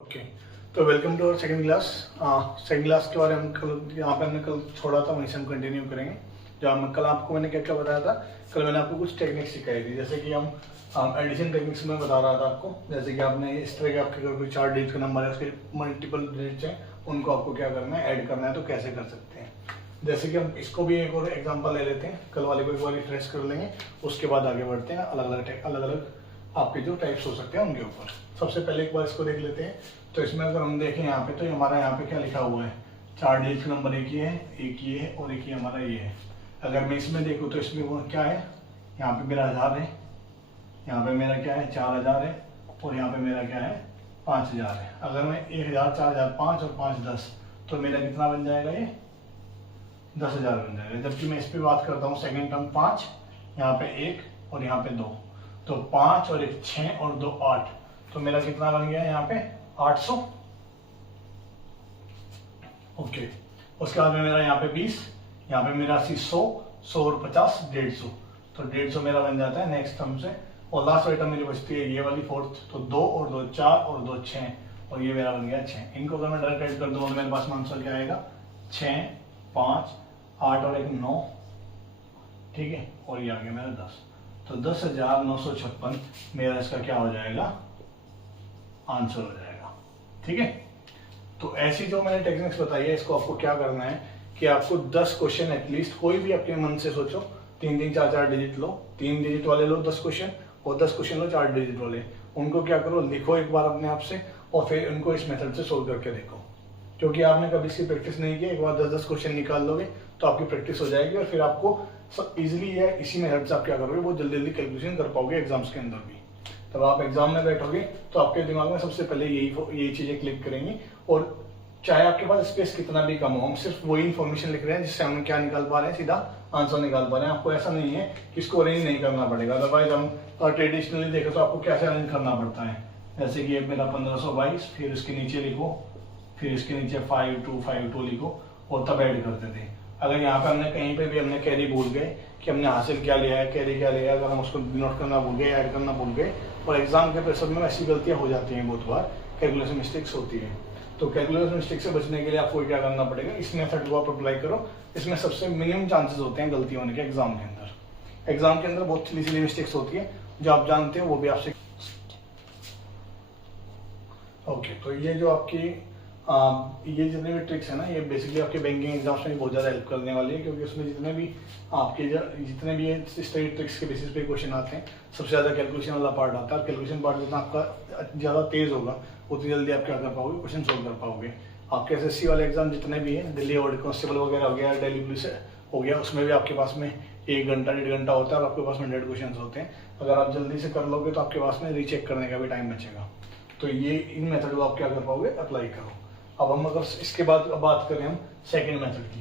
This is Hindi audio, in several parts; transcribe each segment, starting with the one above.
ओके, तो welcome to our second class. Second class के बारे में हम कल यहाँ पे हमने कल छोड़ा था, वहीं से हम कंटिन्यू करेंगे। जो हम कल आपको मैंने क्या क्या बताया था, कल मैंने आपको कुछ टेक्निक्स सिखाई थी। जैसे कि हम एडिशन टेक्निक्स में बता रहा था आपको, जैसे कि आपने इस तरह के आपके अगर कोई 4 डिजिट का नंबर है, उसके मल्टीपल डिजिट्स हैं, उनको आपको क्या करना है, ऐड करना है, तो कैसे कर सकते हैं। जैसे कि हम इसको भी एक और एग्जाम्पल ले लेते हैं, कल वाले को एक बार रिफ्रेश कर लेंगे, उसके बाद आगे बढ़ते हैं अलग अलग आपके जो टाइप्स हो सकते हैं उनके ऊपर। सबसे पहले एक बार इसको देख लेते हैं। तो इसमें अगर हम देखें यहाँ पे, तो हमारा यहाँ पे क्या लिखा हुआ है, 4 डिजिट नंबर एक ये है, एक ये है और एक ये हमारा ये है। अगर मैं इसमें देखूँ तो इसमें वो क्या है, यहाँ पे मेरा 1000 है, यहाँ पे मेरा क्या है 4000 है, और यहाँ पे मेरा क्या है 5000 है। अगर मैं 1000, 4000, 5 और 5 10, तो मेरा कितना बन जाएगा, ये 10,000 बन जाएगा। जबकि मैं इस पर बात करता हूँ सेकेंड टर्म 5, यहाँ पे 1 और यहाँ पे 2, तो 5 और 1 6 और 2 8, तो मेरा कितना बन गया यहाँ पे 800। ओके, उसके बाद में मेरा यहाँ पे 20, यहाँ पे मेरा 80, 100, 100 और 50 150, तो 150 मेरा बन जाता है नेक्स्ट टर्म से। और लास्ट वाली टर्म मेरी बचती है ये वाली फोर्थ, तो 2 और 2 4 और 2 6, और ये मेरा बन गया 6। इनको अगर मैं डायरेक्ट ऐड कर दूँ तो मेरे पास आंसर क्या आएगा, 6 5 8 और 1 9, ठीक है, और ये आ गया मेरा 10, तो 10,956 मेरा इसका क्या हो जाएगा, आंसर हो जाएगा। ठीक है, तो ऐसी जो मैंने टेक्निक्स बताई है, इसको आपको क्या करना है कि आपको 10 क्वेश्चन एटलीस्ट, कोई भी आपके मन से सोचो, 3 4 4 डिजिट लो, 3 डिजिट वाले लो 10 क्वेश्चन, और 10 क्वेश्चन लो 4 डिजिट वाले। उनको क्या करो, लिखो एक बार अपने आप से, और फिर उनको इस मेथड से सोल्व करके देखो। क्योंकि आपने कभी इसकी प्रैक्टिस नहीं की, एक बार 10 क्वेश्चन निकाल लोगे तो आपकी प्रैक्टिस हो जाएगी, और फिर आपको सब इजीली है, इसी मेथड से आप क्या करोगे, वो जल्दी जल्दी कैलकुलेशन कर पाओगे एग्जाम्स के अंदर भी। तब आप एग्जाम में बैठोगे तो आपके दिमाग में सबसे पहले यही चीजें क्लिक करेंगी, और चाहे आपके पास स्पेस कितना भी कम हो, हम सिर्फ वही इन्फॉर्मेशन लिख रहे हैं जिससे हम क्या निकाल पा रहे हैं, सीधा आंसर निकाल पा रहे हैं। आपको ऐसा नहीं है कि इसको अरेंज नहीं करना पड़ेगा। अदरवाइज हम ट्रेडिशनली देखें तो आपको कैसे अरेंज करना पड़ता है, जैसे कि मेरा 1522, फिर इसके नीचे लिखो, फिर इसके नीचे 5252 लिखो, और तब ऐड करते थे। अगर यहाँ पे हमने कहीं पे भी हमने कैरी भूल गए कि हमने हासिल क्या लिया है, कैरी क्या लिया है, अगर हम उसको नोट करना भूल गए, ऐड करना भूल गए, और एग्जाम के प्रेशर में ऐसी गलतियां हो जाती हैं, बहुत बार कैलकुलेशन मिस्टेक्स होती है। तो कैलकुलेशन मिस्टेक से बचने के लिए आपको क्या करना पड़ेगा, इस मेथड को आप अप्लाई करो। इसमें सबसे मिनिमम चांसेस होते हैं गलती होने के एग्जाम के अंदर। एग्जाम के अंदर बहुत सिली मिस्टेक्स होती है, जो आप जानते हो वो भी आपसे। ओके, तो ये जो आपकी ये जितने भी ट्रिक्स है ना, ये बेसिकली आपके बैंकिंग एग्जाम्स में बहुत ज़्यादा हेल्प करने वाली है, क्योंकि उसमें जितने भी आपके जितने भी इस तरह ट्रिक्स के बेसिस पे क्वेश्चन आते हैं, सबसे ज़्यादा कैलकुलेशन वाला पार्ट आता है। कैलकुलेशन पार्ट जितना आपका ज़्यादा तेज होगा, उतनी जल्दी आप क्या कर पाओगे, क्वेश्चन सोल्व कर पाओगे। आपके एसएससी वाले एग्जाम जितने भी हैं, दिल्ली और कांस्टेबल वगैरह हो गया, दिल्ली पुलिस हो गया, उसमें भी आपके पास में 1 घंटा 1.5 घंटा होता है, और आपके पास में 100 क्वेश्चन होते हैं। अगर आप जल्दी से कर लोगे तो आपके पास में रीचेक करने का भी टाइम बचेगा। तो ये इन मेथड को आप क्या कर पाओगे, अप्लाई करो। अब हम अगर इसके बाद बात करें हम सेकंड मेथड की।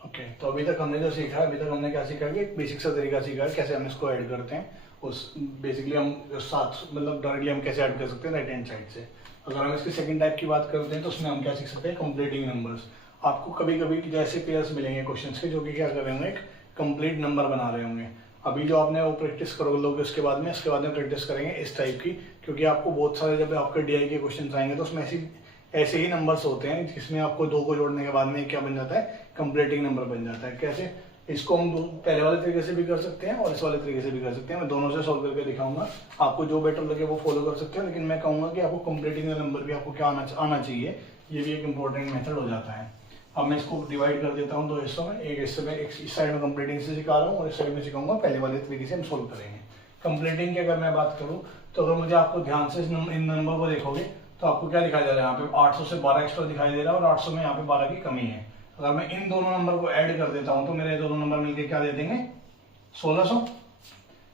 ओके, तो अभी तक हमने जो सीखा है, अभी तक हमने क्या सीखा कि एक बेसिक सा तरीका सीखा है कैसे हम इसको ऐड करते हैं। उस बेसिकली हम साथ मतलब डायरेक्टली हम कैसे ऐड कर सकते हैं राइट हैंड साइड से। अगर हम इसकी सेकंड टाइप की बात करते हैं तो उसमें हम क्या सीख सकते हैं, कंप्लीटिंग नंबर्स। आपको कभी कभी जैसे पेयर्स मिलेंगे क्वेश्चन के, जो कि क्या कर रहे होंगे, एक कंप्लीट नंबर बना रहे होंगे। अभी जो आपने वो प्रैक्टिस करोगे उसके बाद में प्रैक्टिस करेंगे इस टाइप की, क्योंकि आपको बहुत सारे जब आपके डीआई के क्वेश्चन आएंगे तो उसमें ऐसे ही नंबर्स होते हैं जिसमें आपको 2 को जोड़ने के बाद में क्या बन जाता है, कंप्लीटिंग नंबर बन जाता है। कैसे, इसको हम पहले वाले तरीके से भी कर सकते हैं और इस वाले तरीके से भी कर सकते हैं। मैं दोनों से सॉल्व करके दिखाऊंगा, आपको जो बेटर लगे वो फॉलो कर सकते हैं, लेकिन मैं कहूंगा कि आपको कंप्लीटिंग नंबर भी आपको क्या आना चाहिए, ये भी एक इंपॉर्टेंट मेथड हो जाता है। अब मैं इसको डिवाइड कर देता हूँ 2 हिस्सों में। एक हिस्से में इस साइड में कंप्लीटिंग से सिखा रहा हूँ, और इस साइड में सिखाऊंगा पहले वाले तरीके से हम सोल्व करेंगे। कंप्लीटिंग की अगर मैं बात करूँ तो अगर मुझे आपको ध्यान से इन नंबर को देखोगे तो आपको क्या दिखाई दे रहा है, यहाँ पे 800 से 12 एक्स्ट्रा दिखाई दे रहा है, और 800 में यहाँ पे 12 की कमी है। अगर मैं इन दोनों नंबर को ऐड कर देता हूँ तो मेरे दोनों नंबर मिलकर क्या दे देंगे, 1600।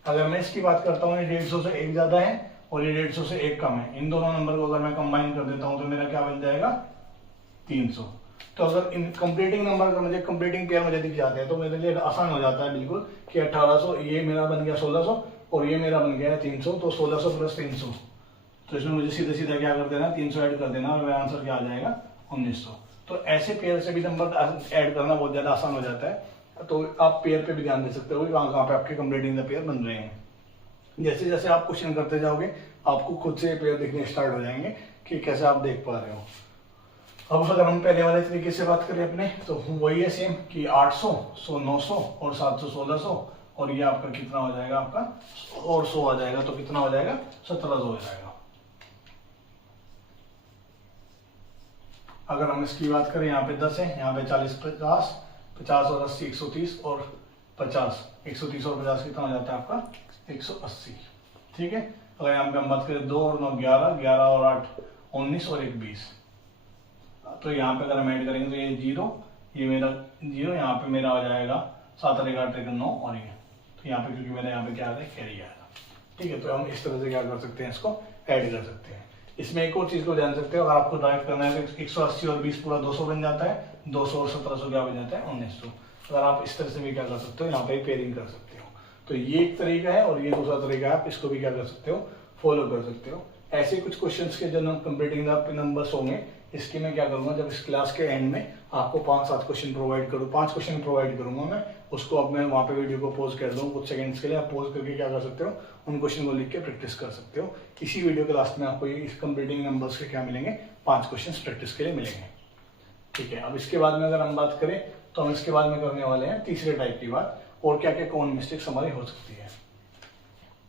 अगर मैं इसकी बात करता हूँ, ये 150 से 1 ज्यादा है और ये 150 से 1 कम है। इन दोनों नंबर को अगर मैं कंबाइन कर देता हूँ तो मेरा क्या बन जाएगा, 300। तो अगर इन कंप्लीटिंग नंबर का मुझे कंप्लीटिंग पेयर मुझे दिख जाते हैं तो मेरे लिए आसान हो जाता है बिल्कुल कि 1800, ये मेरा बन गया 1600 और ये मेरा बन गया 300, तो 1600 प्लस 300, तो इसमें मुझे सीधे सीधा क्या कर देना, 300 ऐड कर देना, और मेरा आंसर क्या आ जाएगा, 1900। तो ऐसे पेयर से भी नंबर ऐड करना बहुत ज्यादा आसान हो जाता है। तो आप पेयर पे भी ध्यान दे सकते हो कहाँ कहाँ पे आपके कंप्लीटिंग द पेयर बन रहे हैं। जैसे जैसे आप क्वेश्चन करते जाओगे आपको खुद से पेयर दिखने स्टार्ट हो जाएंगे कि कैसे आप देख पा रहे हो। अब अगर हम पहले वाले तरीके से बात करें अपने, तो वही है सेम कि 800, 100, 900 और 700, 1600, और ये आपका कितना हो जाएगा, आपका और 100 आ जाएगा, तो कितना हो जाएगा, 1700 हो जाएगा। अगर हम इसकी बात करें, यहाँ पे 10 है, यहाँ पे 40, 50, 50 और 80, 130 और 50, 130 और 50 कितना हो जाता है आपका 180। ठीक है। अगर यहाँ पे हम बात करें 2 और 9 11, 11 और 8 19 और 1 20, तो यहाँ पे अगर हम ऐड करेंगे तो ये 0, ये मेरा 0, यहाँ पे मेरा आ जाएगा 7 और 8 9 और ये, तो यहाँ पे क्योंकि मेरा यहाँ पे क्या आता है, कैरी आएगा। ठीक है। तो हम इस तरह से क्या कर सकते हैं, इसको ऐड कर सकते हैं। इसमें एक और चीज को जान सकते हो, अगर आपको डायरेक्ट करना है तो 180 और 20 पूरा 200 बन जाता है, 200 और 1700 क्या बन जाता है, 1900। अगर आप इस तरह से भी क्या कर सकते हो, यहाँ पे पेयरिंग कर सकते हो। तो ये एक तरीका है और ये दूसरा तरीका है, आप इसको भी क्या कर सकते हो, फॉलो कर सकते हो। ऐसे कुछ क्वेश्चंस के जो कंप्लीटिंग द नंबर्स होंगे, इसकी मैं क्या करूंगा, जब इस क्लास के एंड में आपको 5-7 क्वेश्चन प्रोवाइड करूँ, 5 क्वेश्चन प्रोवाइड करूंगा मैं, उसको अब मैं वहाँ पे वीडियो को पॉज कर दूँ कुछ सेकंड्स के लिए, आप पॉज करके क्या कर सकते हो, उन क्वेश्चन को लिख के प्रैक्टिस कर सकते हो। इसी वीडियो के लास्ट में आपको इस कंप्लीटिंग नंबर्स के क्या मिलेंगे, 5 क्वेश्चन प्रैक्टिस के लिए मिलेंगे। ठीक है। अब इसके बाद में अगर हम बात करें, तो हम इसके बाद में करने वाले हैं तीसरे टाइप की बात, और क्या क्या कॉमन मिस्टेक्स हमारी हो सकती है।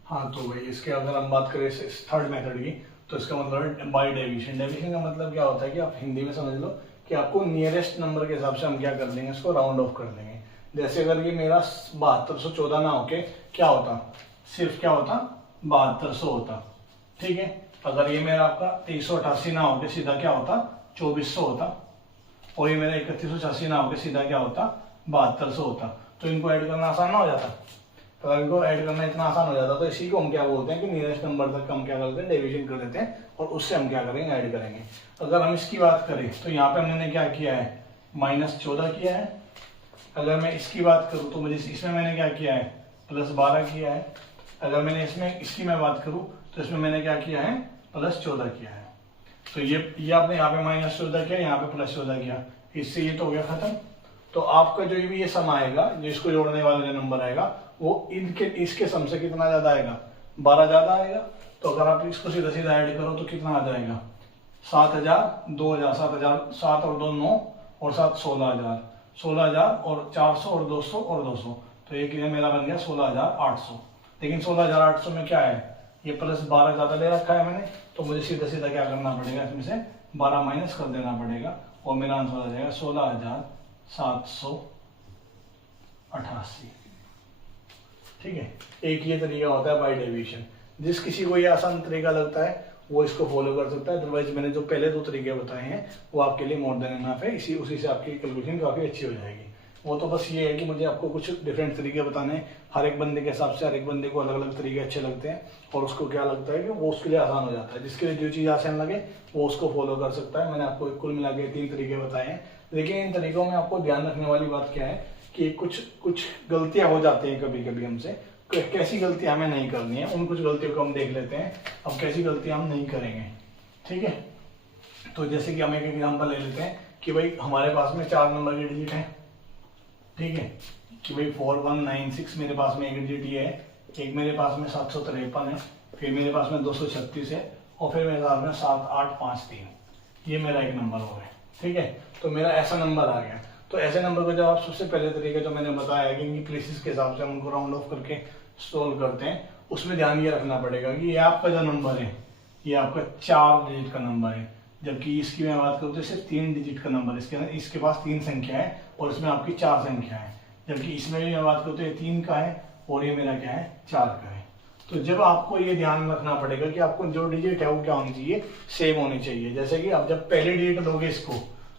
हाँ, तो भाई इसके अगर हम बात करें थर्ड मेथड की, तो इसका मतलब है बाय डेविएशन। डेविएशन का मतलब क्या होता है कि आप हिंदी में समझ लो कि आपको नियरेस्ट नंबर के हिसाब से हम क्या कर देंगे, इसको राउंड ऑफ कर देंगे। जैसे अगर ये मेरा 7214 ना होके क्या होता, सिर्फ क्या होता, 7200 होता। ठीक है। अगर ये मेरा आपका 2388 ना होके सीधा क्या होता, 2400 होता, और ये मेरा 3186 ना होके सीधा क्या होता, 7200 होता। तो इनको ऐड करना आसान ना हो जाता, तो अगर इनको ऐड करना इतना आसान हो जाता, तो इसी को हम क्या बोलते हैं कि नियरेस्ट नंबर तक हम क्या करते हैं, डेविएशन कर देते हैं, और उससे हम क्या करेंगे, ऐड करेंगे। अगर हम इसकी बात करें, तो यहाँ पे हमने क्या किया है, -14 किया है। अगर मैं इसकी बात करूँ तो मुझे इसमें मैंने क्या किया है, +12 किया है। अगर मैंने इसमें इसकी मैं बात करूँ तो इसमें मैंने क्या किया है, +14 किया है। तो ये आपने यहाँ पे -14 किया, यहाँ पे +14 किया, इससे ये तो हो गया खत्म। तो आपका जो भी ये सम आएगा, जो इसको जोड़ने वाला जो नंबर आएगा, वो इनके इसके सम से कितना ज्यादा आएगा, 12 ज्यादा आएगा। तो अगर आप इसको सीधा सीधा ऐड करो तो कितना आ जाएगा, 7000, 2000, 7000, 7 और 2 9 और 7 16000, 16000 और 400 और 200 और 200, तो ये कितना मेरा बन गया 16800। लेकिन 16800 में क्या है, ये +12 ज्यादा ले रखा है मैंने, तो मुझे सीधा सीधा क्या करना पड़ेगा, इसमें से 12 माइनस कर देना पड़ेगा, और मेरा आंसर आ जाएगा 16788। ठीक है। एक ये तरीका होता है बाय डेविएशन। जिस किसी को ये आसान तरीका लगता है वो इसको फॉलो कर सकता है, अदरवाइज मैंने जो पहले 2 तरीके बताए हैं वो आपके लिए मोर देन इनफ है, उसी से आपकी कैलकुलेशन काफी अच्छी हो जाएगी। वो तो बस ये है कि मुझे आपको कुछ डिफरेंट तरीके बताने हैं, हर एक बंदे के हिसाब से, हर एक बंदे को अलग अलग तरीके अच्छे लगते हैं, और उसको क्या लगता है कि वो उसके लिए आसान हो जाता है। जिसके लिए जो चीज़ आसान लगे वो उसको फॉलो कर सकता है। मैंने आपको कुल मिला के 3 तरीके बताए हैं, लेकिन इन तरीकों में आपको ध्यान रखने वाली बात क्या है कि कुछ गलतियां हो जाती हैं कभी कभी हमसे। कैसी गलतियां हमें नहीं करनी है, उन कुछ गलतियों को हम देख लेते हैं। अब कैसी गलतियां हम नहीं करेंगे, ठीक है। तो जैसे कि हम एक एग्जांपल ले लेते हैं कि भाई हमारे पास में 4 नंबर के डिजिट है, ठीक है, कि भाई 4196 मेरे पास में एक डिजिट ये है, एक मेरे पास में 753 है, फिर मेरे पास में 236 है, और फिर मेरे पास में 7853, ये मेरा एक नंबर हो गया। ठीक है। तो मेरा ऐसा नंबर आ गया। तो ऐसे नंबर को जब आप सबसे पहले तरीके जो मैंने बताया कि इनकी प्लेसेस के हिसाब से हम उनको राउंड ऑफ करके सोल्व करते हैं, उसमें ध्यान ये रखना पड़ेगा कि ये आपका जो नंबर है ये आपका 4 डिजिट का नंबर है, जबकि इसकी मैं बात करूँ तो सिर्फ 3 डिजिट का नंबर है। इसके पास 3 संख्या है और इसमें आपकी 4 संख्या है, जबकि इसमें भी मैं बात करूँ तो ये 3 का है और ये मेरा क्या है, 4 का है। तो जब आपको ये ध्यान रखना पड़ेगा कि आपको जो डिजिट है वो क्या होनी चाहिए, सेम होनी चाहिए। जैसे कि आप जब पहले डिजिट लोगे इसको,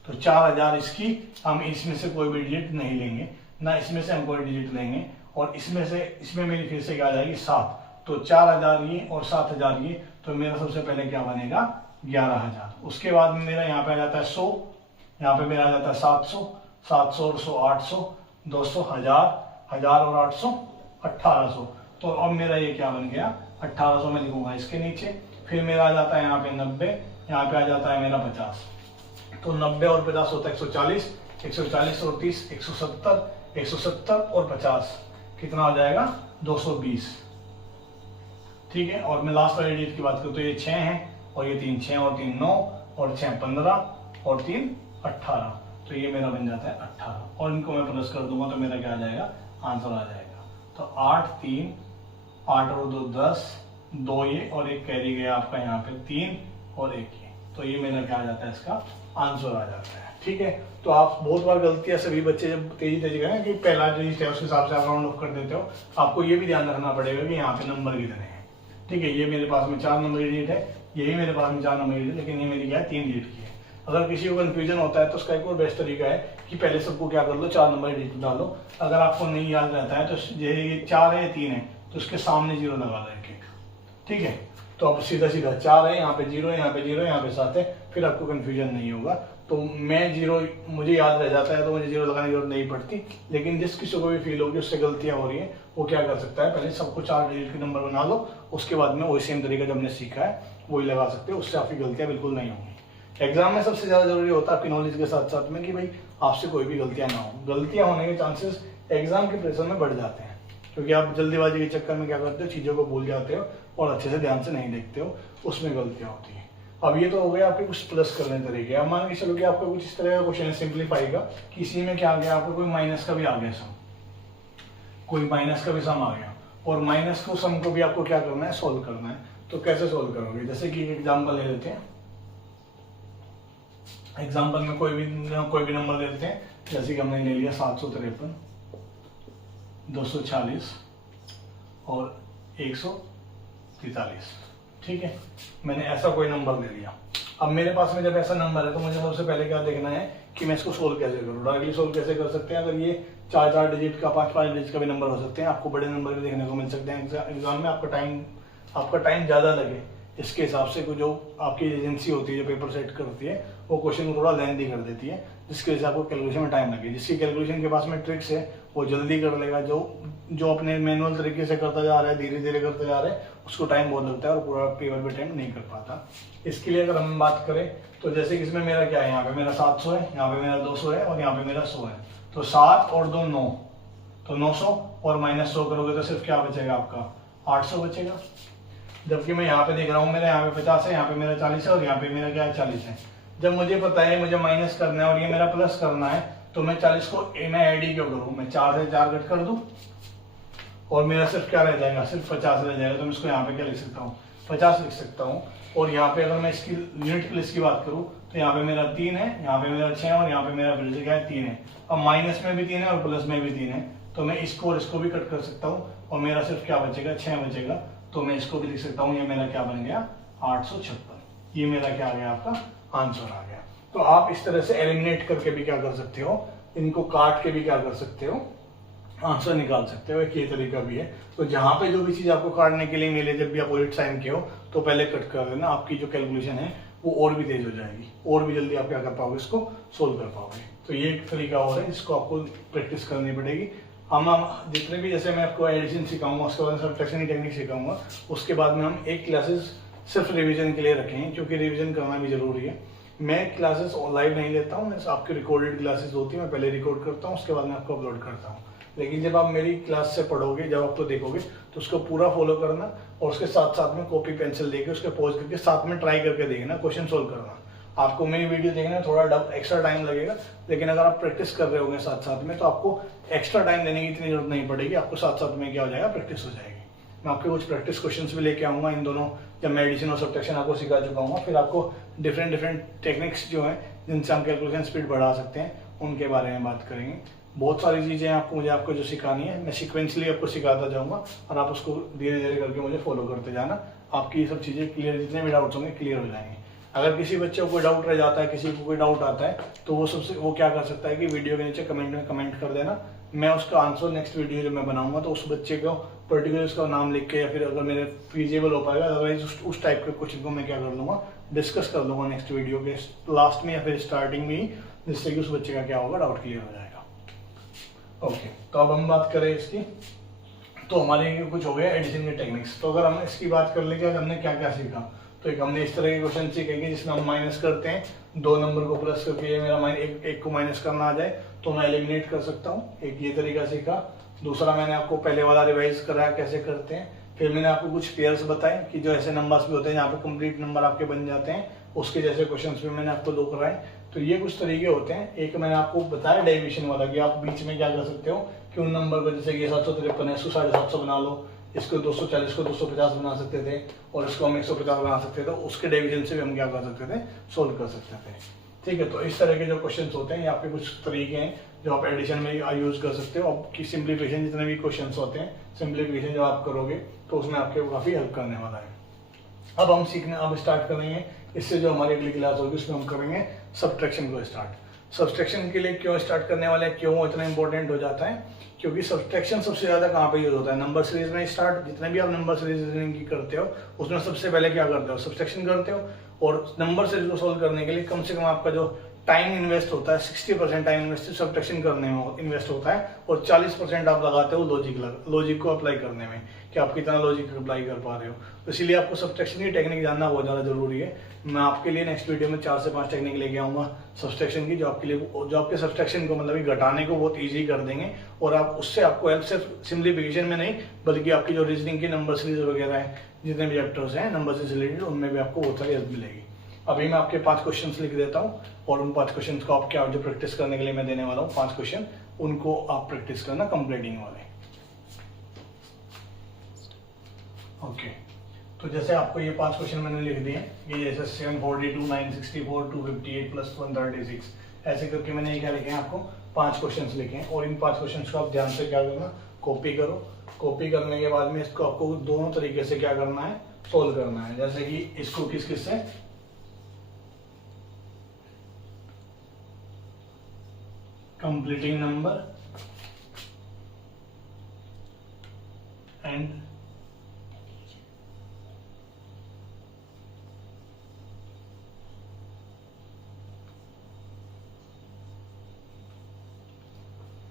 तो 4000 इसकी, हम इसमें से कोई भी डिजिट नहीं लेंगे, ना इसमें से हम कोई डिजिट लेंगे, और इसमें मेरी फिर से क्या आ जाएगी 7, तो 4000 ये और 7000 ये, तो मेरा सबसे पहले क्या बनेगा 11000। उसके बाद में मेरा यहाँ पे आ जाता है 100, यहाँ पे मेरा आ जाता है 700, 700 और 100 800, 200 1000, 1000 और 800 1800। तो अब मेरा ये क्या बन गया 1800 में लिखूंगा इसके नीचे। फिर मेरा आ जाता है यहाँ पे 90, यहाँ पे आ जाता है मेरा 50, तो 90 और 50 होता है 140, 140 और 30 170, 170 और 50 कितना हो जाएगा 220। ठीक है। और मैं लास्ट वाले डिजिट की बात करूँ तो ये 6 है और ये 3, 6 और 3 9 और 6 15 और 3 18, तो ये मेरा बन जाता है 18 और इनको मैं प्लस कर दूंगा तो मेरा क्या आ जाएगा, आंसर आ जाएगा। तो 8 3 8 और 2 10, 2 ये और एक कैरी गया आपका यहाँ पे 3 और 1 ये, तो ये मेरा क्या आ जाता है, इसका आंसर आ जाता है। ठीक है। तो आप बहुत बार गलतियां सभी बच्चे जब तेजी करें कि पहला डिजिट है उसके हिसाब से आप राउंड ऑफ कर देते हो, आपको ये भी ध्यान रखना पड़ेगा कि यहाँ पे नंबर कितने हैं। ठीक है, ये मेरे पास में 4 नंबर की डिजिट है, ये भी मेरे पास में 4 नंबर की डिजिट, लेकिन ये मेरी क्या है 3 डिजिट की है। अगर किसी को कंफ्यूजन होता है तो उसका एक और बेस्ट तरीका है कि पहले सबको क्या कर लो, 4 नंबर की डिजिट डालो। अगर आपको नहीं याद रहता है तो ये 4 है या 3 है तो उसके सामने 0 लगा दो एक। ठीक है, तो अब सीधा 4 है, यहाँ पे 0 है, यहाँ पे 0 है, यहाँ पे 7 है, फिर आपको कंफ्यूजन नहीं होगा। तो मैं 0 मुझे याद रह जाता है तो मुझे 0 लगाने की जरूरत नहीं पड़ती, लेकिन जिस किसी को भी फील होगी उससे गलतियां हो रही है वो क्या कर सकता है, पहले सबको 4 डिजिट के नंबर बना लो, उसके बाद में वही सेम तरीका जो हमने सीखा है वही लगा सकते हो, उससे आपकी गलतियां बिल्कुल नहीं होंगी। एग्जाम में सबसे ज्यादा जरूरी होता है आपकी नॉलेज के साथ साथ में कि भाई आपसे कोई भी गलतियां ना हो। गलतियां होने के चांसेस एग्जाम के प्रेशर में बढ़ जाते हैं क्योंकि आप जल्दीबाजी के चक्कर में क्या करते हो, चीजों को भूल जाते हो और अच्छे से ध्यान से नहीं देखते हो, उसमें गलतियां होती है। अब ये तो हो गया आपके कुछ प्लस करने तरीके। अब मान के चलो कि आपका कुछ इस तरह का क्वेश्चन सिंप्लीफाई का, किसी में क्या आ गया आपको, कोई माइनस का भी आ गया सम, कोई माइनस का भी सम आ गया और माइनस को सम को भी आपको क्या करना है, सोल्व करना है। तो कैसे सोल्व करोगे, जैसे कि एग्जाम्पल ले लेते हैं, एग्जाम्पल में कोई भी नंबर ले लेते हैं, जैसे कि हमने ले लिया 753, 240 और 143। ठीक है, मैंने ऐसा कोई नंबर ले लिया। अब मेरे पास में जब ऐसा नंबर है तो मुझे सबसे पहले क्या देखना है कि मैं इसको सोल्व कैसे करूँ। डायरेक्टली सोल्व कैसे कर सकते हैं, अगर ये 4 डिजिट का 5 डिजिट का भी नंबर हो सकते हैं, आपको बड़े नंबर भी देखने को मिल सकते हैं एग्जाम में, आपका टाइम ज्यादा लगे इसके हिसाब से जो आपकी एजेंसी होती है जो पेपर सेट करती है वो क्वेश्चन को थोड़ा लेंथी कर देती है, जिसकी वजह से आपको कैलकुलेशन में टाइम लगे। जिसकी कैलकुलेशन के पास में ट्रिक्स है वो जल्दी कर लेगा, जो अपने मैनुअल तरीके से करता जा रहा है, धीरे धीरे करते जा रहे हैं, उसको टाइम बहुत लगता है और पूरा पेपर भी टाइम नहीं कर पाता। इसके लिए अगर हम बात करें तो जैसे कि इसमें मेरा क्या है, यहाँ पे मेरा 700 है, यहाँ पे मेरा 200 है और यहाँ पे मेरा 100 है, तो 7 और 2 9, तो 900 और -100 करोगे तो सिर्फ क्या बचेगा आपका, 800 बचेगा। जबकि मैं यहाँ पे देख रहा हूँ मेरा यहाँ पे 50 है, यहाँ पे मेरा 40 है और यहाँ पे मेरा क्या है 40 है। जब मुझे पता है मुझे माइनस करना है और ये मेरा प्लस करना है तो मैं 40 को मैं ऐड ही क्यों करूँ, मैं 4 से 4 कट कर दूं और मेरा सिर्फ क्या रह जाएगा, सिर्फ 50 रह जाएगा। तो मैं इसको यहाँ पे क्या लिख सकता हूँ, 50 लिख सकता हूँ। और यहाँ पे अगर मैं इसकी यूनिट प्लेस की बात करूँ तो यहाँ पे मेरा 3 है, यहाँ पे मेरा 6 है और यहाँ पे मेरा फिर से क्या है 3 है। अब माइनस में भी 3 है और प्लस में भी 3 है, तो मैं इसको और इसको भी कट कर सकता हूँ और मेरा सिर्फ क्या बचेगा, 6 बचेगा। तो मैं इसको भी लिख सकता हूँ, ये मेरा क्या बन गया 856, ये मेरा क्या आ गया, आपका आंसर आ गया। तो आप इस तरह से एलिमिनेट करके भी क्या कर सकते हो, इनको काट के भी क्या कर सकते हो, आंसर निकाल सकते हो। एक ये तरीका भी है। तो जहां पे जो भी चीज आपको काटने के लिए मिले, जब भी आप ऑडिट साइन किए हो तो पहले कट कर देना, आपकी जो कैलकुलेशन है वो और भी तेज हो जाएगी और भी जल्दी आप क्या कर पाओगे, इसको सोल्व कर पाओगे। तो ये एक तरीका और है जिसको आपको प्रैक्टिस करनी पड़ेगी। हम जितने भी, जैसे मैं आपको एडिशन सिखाऊंगा उसके बाद सब्ट्रैक्शन की टेक्निक सिखाऊंगा, उसके बाद में हम एक क्लासेस सिर्फ रिवीजन के लिए रखेंगे क्योंकि रिवीजन करना भी जरूरी है। मैं क्लासेस लाइव नहीं लेता हूँ, आपकी रिकॉर्डेड क्लासेस होती है, मैं पहले रिकॉर्ड करता हूँ उसके बाद मैं आपको अपलोड करता हूँ। लेकिन जब आप मेरी क्लास से पढ़ोगे, जब आप तो देखोगे तो उसको पूरा फॉलो करना और उसके साथ साथ में कॉपी पेंसिल लेके उसके पॉज करके साथ में ट्राई करके देखना, क्वेश्चन सोल्व करना। आपको मेरी वीडियो देखने में थोड़ा एक्स्ट्रा टाइम लगेगा, लेकिन अगर आप प्रैक्टिस कर रहे होंगे साथ साथ में तो आपको एक्स्ट्रा टाइम देने की इतनी जरूरत नहीं पड़ेगी, आपको साथ साथ में क्या हो जाएगा, प्रैक्टिस हो जाएगी। मैं आपके कुछ प्रैक्टिस क्वेश्चंस भी लेके आऊंगा इन दोनों, जब मैं एडिशन और सब्ट्रैक्शन आपको सिखा चुका हूँ, फिर आपको डिफरेंट टेक्निक्स जो हैं जिनसे हम कैलकुलेशन स्पीड बढ़ा सकते हैं उनके बारे में बात करेंगे। बहुत सारी चीजें आपको जो सिखानी है, मैं सिक्वेंसली आपको सिखाता जाऊंगा और आप उसको धीरे धीरे करके मुझे फॉलो करते जाना। आपकी ये सब चीजें क्लियर, जितने भी डाउट्स होंगे क्लियर हो जाएंगे। अगर किसी बच्चे को कोई डाउट रह जाता है, किसी को कोई डाउट आता है, तो वो क्या कर सकता है कि वीडियो के नीचे कमेंट में कमेंट कर देना, मैं उसका आंसर नेक्स्ट वीडियो जब मैं बनाऊंगा तो उस बच्चे को पर्टिकुलर उसका नाम लिख के, या फिर अगर मेरे फीजिबल हो पाएगा अदरवाइज उस टाइप के क्वेश्चन को मैं क्या कर लूंगा, डिस्कस कर लूंगा नेक्स्ट वीडियो के लास्ट में या फिर स्टार्टिंग में ही, जिससे कि उस बच्चे का क्या होगा, डाउट क्लियर हो जाएगा। ओके, तो अब हम बात करें इसकी, तो हमारे कुछ हो गया एडिशन के टेक्निक्स। तो अगर हम इसकी बात कर ले कि हमने क्या क्या सीखा, तो एक हमने इस तरह के क्वेश्चन सीखेंगे जिसमें हम माइनस करते हैं, 2 नंबर को प्लस करके ये मेरा एक को माइनस करना आ जाए तो मैं एलिमिनेट कर सकता हूँ, एक ये तरीका सीखा। दूसरा मैंने आपको पहले वाला रिवाइज कराया कैसे करते हैं, फिर मैंने आपको कुछ पेयर्स बताए कि जो ऐसे नंबर्स भी होते हैं यहाँ पे कंप्लीट नंबर आपके बन जाते हैं, उसके जैसे क्वेश्चंस भी मैंने आपको 2 कराए। तो ये कुछ तरीके होते हैं। एक मैंने आपको बताया डेरिवेशन वाला कि आप बीच में क्या कर सकते हो कि उन नंबर को, जैसे कि 753 है, इसको 750 बना लो, इसको 240 को 250 बना सकते थे और इसको हम 150 बना सकते थे। उसके डिवीजन से भी हम क्या कर सकते थे, सोल्व कर सकते थे। ठीक है, तो इस तरह के जो क्वेश्चंस होते हैं, यहाँ पे कुछ तरीके हैं जो आप एडिशन में यूज कर सकते हो। आपकी सिंप्लीफिकेशन जितने भी क्वेश्चंस होते हैं, सिंप्लीफिकेशन जब आप करोगे तो उसमें आपके काफी हेल्प करने वाला है। अब हम अब स्टार्ट करेंगे, इससे जो हमारी अगली क्लास होगी उसमें हम करेंगे सब्ट्रैक्शन को स्टार्ट। सब्ट्रैक्शन के लिए क्यों स्टार्ट करने वाले हैं, क्यों इतना इंपॉर्टेंट हो जाता है, क्योंकि सब्ट्रैक्शन सबसे ज्यादा कहाँ पे यूज होता है, नंबर सीरीज में स्टार्ट। जितने भी आप नंबर सीरीज की करते हो उसमें सबसे पहले क्या करते हो, सब्ट्रैक्शन करते हो। और नंबर सीरीज को सोल्व करने के लिए कम से कम आपका जो टाइम इन्वेस्ट होता है, 60% टाइम इन्वेस्ट सब्ट्रैक्शन करने में इन्वेस्ट होता है और 40% आप लगाते हो लॉजिक को अप्लाई करने में, कि आप कितना लॉजिक अप्लाई कर पा रहे हो। तो इसीलिए आपको सब्ट्रैक्शन की टेक्निक जानना बहुत ज़्यादा जरूरी है। मैं आपके लिए नेक्स्ट वीडियो में 4 से 5 टेक्निक लेके आऊंगा सब्ट्रैक्शन की, जो आपके सब्ट्रैक्शन को मतलब घटाने को बहुत ईजी कर देंगे। और आप उससे आपको हेल्प सिर्फ सिंप्लीफिकेशन में नहीं, बल्कि आपकी जो रीजनिंग की नंबर सीरीज वगैरह है, जितने भी चैप्टर्स हैं नंबर से रिलेटेड, उनमें भी आपको बहुत सारी हेल्प मिलेगी। अभी मैं आपके 5 क्वेश्चंस लिख देता हूँ और उन 5 क्वेश्चंस को आप क्या जो प्रैक्टिस करने के लिए मैं देने वाला हूँ 5 क्वेश्चन, उनको आप प्रैक्टिस करना कंप्लीटिंग वाले। ओके, तो जैसे आपको ये 5 क्वेश्चन मैंने लिख दिए, ये जैसे 742, 964, 258 प्लस 136, ऐसे करके मैंने ये क्या लिखे हैं, आपको 5 क्वेश्चंस लिखे हैं। और इन 5 क्वेश्चंस को आप ध्यान से क्या करना, कॉपी करो। कॉपी करने के बाद में इसको आपको दोनों तरीके से क्या करना है, सोल्व करना है। जैसे कि इसको किस से, completing number and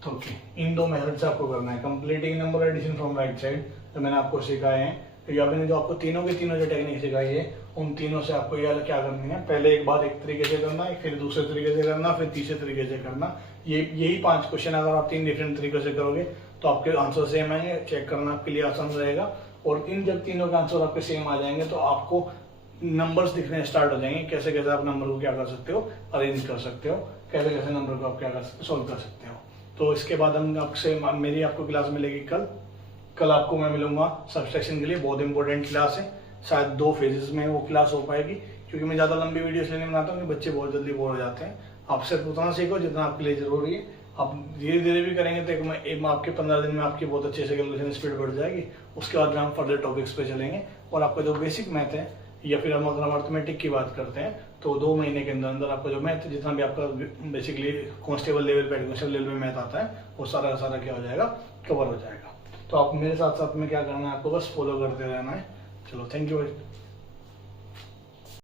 okay, in 2 method से आपको करना है। Completing number addition from right side तो मैंने आपको सिखाए हैं, तो या मैंने जो आपको तीनों के तीनों जो टेक्निक सिखाई है, उन तीनों से आपको ये क्या करनी है, पहले एक बार एक तरीके से करना है, फिर दूसरे तरीके से करना, फिर तीसरे तरीके से करना। यही 5 क्वेश्चन अगर आप 3 डिफरेंट तरीके से करोगे तो आपके आंसर सेम आएंगे, चेक करना आपके लिए आसान रहेगा। और इन जब तीनों के आंसर आपके सेम आ जाएंगे तो आपको नंबर्स दिखने स्टार्ट हो जाएंगे, कैसे कैसे आप नंबर को क्या कर सकते हो, अरेंज कर सकते हो, कैसे कैसे नंबर को आप क्या कर सकते हो, सोल्व कर सकते हो। तो इसके बाद हम मेरी आपको क्लास मिलेगी कल आपको मैं मिलूंगा सब्ट्रैक्शन के लिए, बहुत इंपॉर्टेंट क्लास है। शायद 2 फेजेस में वो क्लास हो पाएगी, क्योंकि मैं ज़्यादा लंबी वीडियो इसलिए नहीं बनाता हूँ कि बच्चे बहुत जल्दी बोर हो जाते हैं। आप सिर्फ उतना सीखो जितना आपके लिए जरूरी है। आप धीरे धीरे भी करेंगे तो एक आपके 15 दिन में आपकी बहुत अच्छे से कैलकुलेशन स्पीड बढ़ जाएगी। उसके बाद में हम फर्दर टॉपिक्स पे चलेंगे और आपका जो बेसिक मैथ है, या फिर हम अगर हम अर्थमेटिक की बात करते हैं तो 2 महीने के अंदर अंदर आपका जो मैथ जितना भी आपका बेसिकली कांस्टेबल लेवल पे एडमिशन लेवल में मैथ आता है, वो सारा का सारा क्या हो जाएगा, कवर हो जाएगा। तो आप मेरे साथ साथ में क्या करना है, आपको बस फॉलो करते रहना है। चलो, थैंक यू।